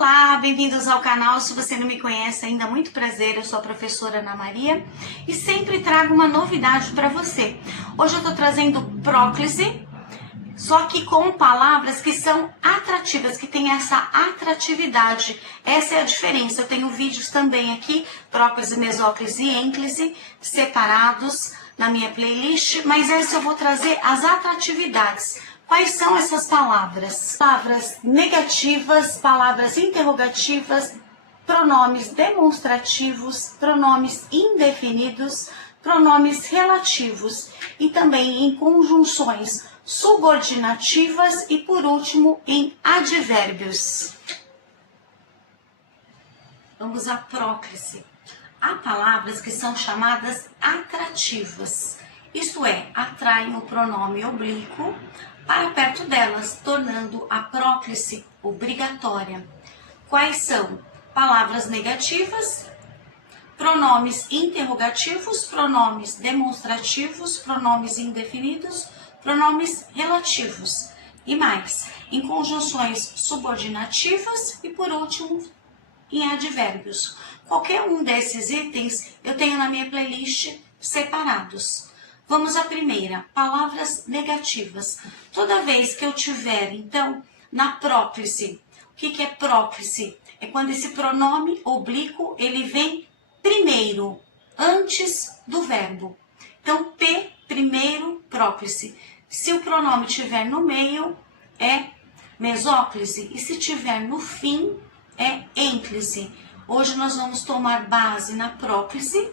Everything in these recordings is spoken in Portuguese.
Olá, bem-vindos ao canal. Se você não me conhece ainda, muito prazer, eu sou a professora Ana Maria e sempre trago uma novidade para você. Hoje eu estou trazendo próclise, só que com palavras que são atrativas, que tem essa atratividade. Essa é a diferença. Eu tenho vídeos também aqui, próclise, mesóclise e ênclise, separados na minha playlist, mas essa eu vou trazer as atratividades. Quais são essas palavras? Palavras negativas, palavras interrogativas, pronomes demonstrativos, pronomes indefinidos, pronomes relativos e também em conjunções subordinativas e, por último, em advérbios. Vamos à próclise. Há palavras que são chamadas atrativas. Isto é, atraem o pronome oblíquo para perto delas, tornando a próclise obrigatória. Quais são? Palavras negativas, pronomes interrogativos, pronomes demonstrativos, pronomes indefinidos, pronomes relativos e mais, em conjunções subordinativas e, por último, em advérbios. Qualquer um desses itens eu tenho na minha playlist separados. Vamos à primeira, palavras negativas. Toda vez que eu tiver, então, na próclise, o que é próclise? É quando esse pronome oblíquo, ele vem primeiro, antes do verbo. Então, P, primeiro, próclise. Se o pronome estiver no meio, é mesóclise. E se estiver no fim, é ênclise. Hoje nós vamos tomar base na próclise.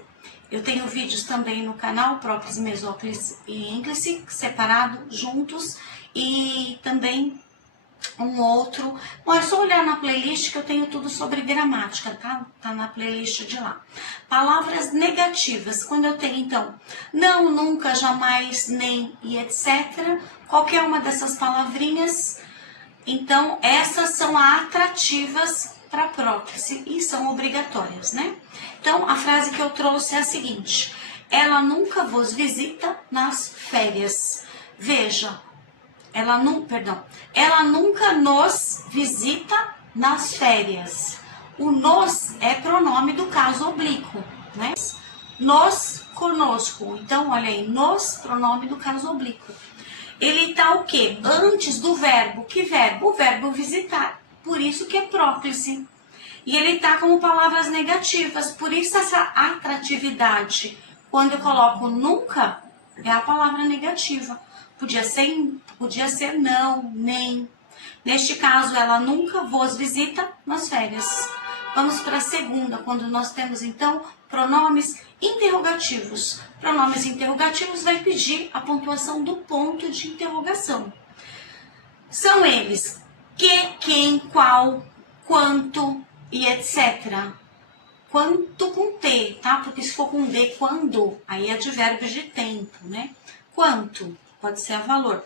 Eu tenho vídeos também no canal, próclise, mesóclise e ênclise, separado, juntos, e também um outro. Bom, é só olhar na playlist que eu tenho tudo sobre gramática, tá? Tá na playlist de lá. Palavras negativas, quando eu tenho, então, não, nunca, jamais, nem e etc. Qualquer uma dessas palavrinhas, então, essas são atrativas para próclise e são obrigatórias, né? Então, a frase que eu trouxe é a seguinte: ela nunca vos visita nas férias. Veja, ela nunca nos visita nas férias. O nos é pronome do caso oblíquo, né? Nos, conosco. Então, olha aí, nos, pronome do caso oblíquo. Ele tá o quê? Antes do verbo. Que verbo? O verbo visitar. Por isso que é próclise. E ele tá como palavras negativas. Por isso essa atratividade. Quando eu coloco nunca, é a palavra negativa. Podia ser não, nem. Neste caso, ela nunca vos visita nas férias. Vamos para a segunda, quando nós temos, então, pronomes interrogativos. Pronomes interrogativos vai pedir a pontuação do ponto de interrogação. São eles que, quem, qual, quanto e etc. Quanto com T, tá? Porque se for com D, quando, aí é advérbio de tempo, né? Quanto, pode ser a valor.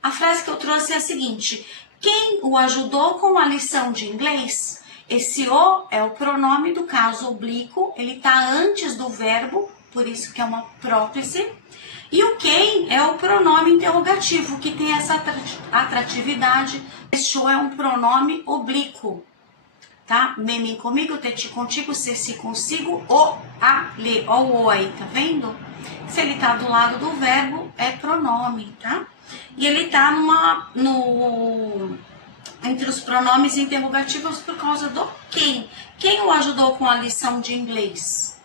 A frase que eu trouxe é a seguinte: quem o ajudou com a lição de inglês? Esse o é o pronome do caso oblíquo, ele está antes do verbo, por isso que é uma próclise. E o quem é o pronome interrogativo, que tem essa atratividade. Este o é um pronome oblíquo, tá? Meme comigo, teti contigo, se consigo, o, a, lhe, ó o o aí, tá vendo? Se ele tá do lado do verbo, é pronome, tá? E ele tá entre os pronomes interrogativos por causa do quem. Quem o ajudou com a lição de inglês?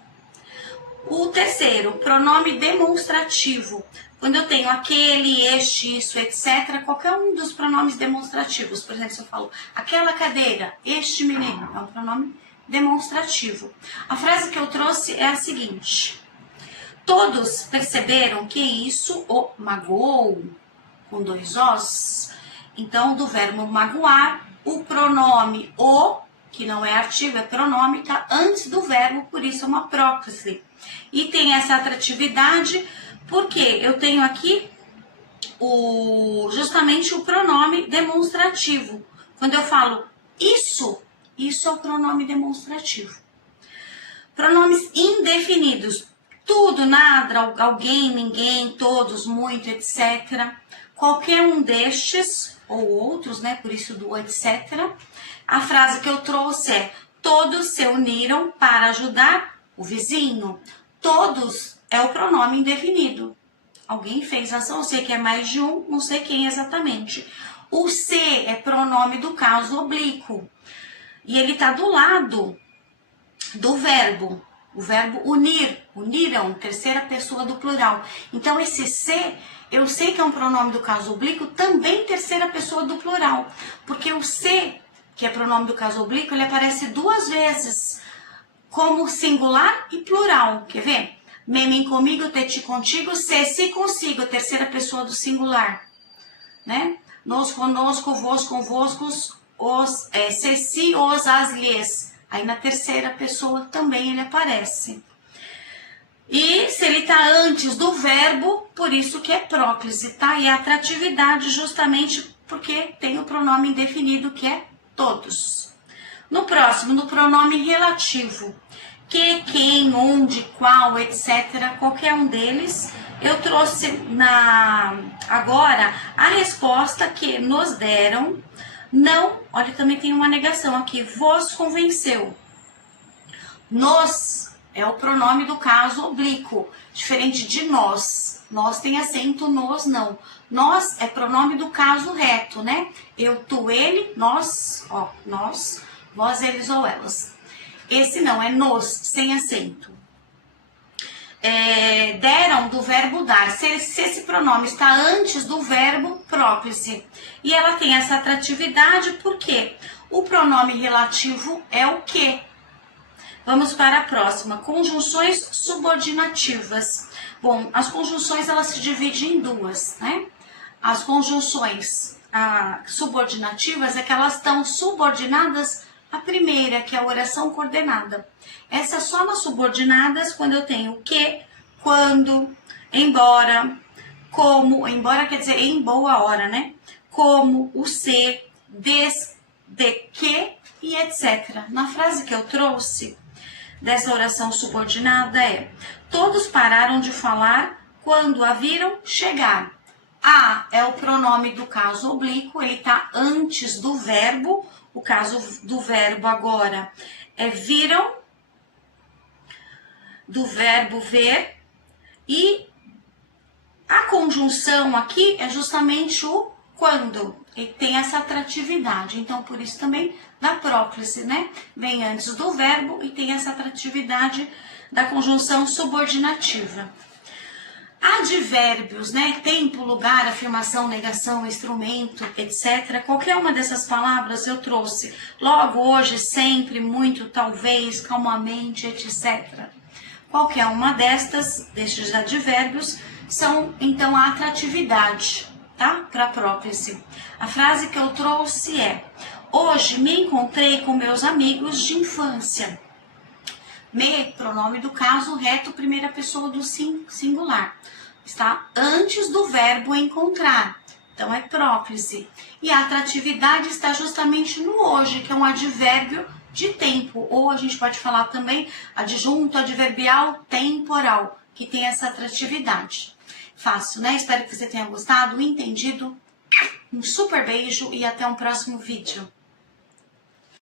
O terceiro, pronome demonstrativo. Quando eu tenho aquele, este, isso, etc., qualquer um dos pronomes demonstrativos. Por exemplo, se eu falo aquela cadeira, este menino, é um pronome demonstrativo. A frase que eu trouxe é a seguinte: todos perceberam que isso o magoou, com dois os. Então, do verbo magoar, o pronome o, que não é artigo, é pronome, está antes do verbo, por isso é uma próclise. E tem essa atratividade, porque eu tenho aqui justamente o pronome demonstrativo. Quando eu falo isso é o pronome demonstrativo. Pronomes indefinidos. Tudo, nada, alguém, ninguém, todos, muito, etc. Qualquer um destes, ou outros, né, por isso do etc., A frase que eu trouxe é: todos se uniram para ajudar o vizinho. Todos é o pronome indefinido. Alguém fez ação, eu sei que é mais de um, não sei quem exatamente. O se é pronome do caso oblíquo. E ele está do lado do verbo. O verbo unir, uniram, terceira pessoa do plural. Então, esse se, eu sei que é um pronome do caso oblíquo, também terceira pessoa do plural. Porque o se, que é pronome do caso oblíquo, ele aparece duas vezes, como singular e plural. Quer ver? Memem comigo, te contigo, se consigo, terceira pessoa do singular. Né? Nos, conosco, vos, convosco, os, se, os, as, lhes. Aí na terceira pessoa também ele aparece. E se ele está antes do verbo, por isso que é próclise, tá? E a atratividade justamente porque tem o pronome indefinido que é todos. No próximo, no pronome relativo, que, quem, onde, qual, etc., qualquer um deles, eu trouxe agora a resposta que nos deram. Não, olha, também tem uma negação aqui, vos convenceu. Nos é o pronome do caso oblíquo, diferente de nós. Nós tem acento, nos não. Nós é pronome do caso reto, né? Eu, tu, ele, nós, ó, nós, vós, eles ou elas. Esse não, é nos, sem acento. Deram do verbo dar. Se esse pronome está antes do verbo, próclise. E ela tem essa atratividade porque o pronome relativo é o que. Vamos para a próxima. Conjunções subordinativas. Bom, as conjunções elas se dividem em duas, né? As conjunções subordinativas é que elas estão subordinadas à primeira, que é a oração coordenada. Essa é só nas subordinadas quando eu tenho que, quando, embora, como, embora quer dizer em boa hora, né? Como, o se, des, de que e etc. Na frase que eu trouxe dessa oração subordinada é: todos pararam de falar quando a viram chegar. A é o pronome do caso oblíquo, ele está antes do verbo. O caso do verbo agora é viram, do verbo ver, e a conjunção aqui é justamente o quando. Ele tem essa atratividade, então por isso também da próclise, né? Vem antes do verbo e tem essa atratividade da conjunção subordinativa. Advérbios, né? Tempo, lugar, afirmação, negação, instrumento, etc. Qualquer uma dessas palavras eu trouxe logo, hoje, sempre, muito, talvez, calmamente, etc. Qualquer uma destes advérbios são, então, a atratividade, tá? Para a próclise. A frase que eu trouxe é: hoje me encontrei com meus amigos de infância. Me, pronome do caso reto, primeira pessoa do singular. Está antes do verbo encontrar. Então, é próclise. E a atratividade está justamente no hoje, que é um advérbio de tempo. Ou a gente pode falar também adjunto adverbial temporal, que tem essa atratividade. Fácil, né? Espero que você tenha gostado, entendido. Um super beijo e até um próximo vídeo.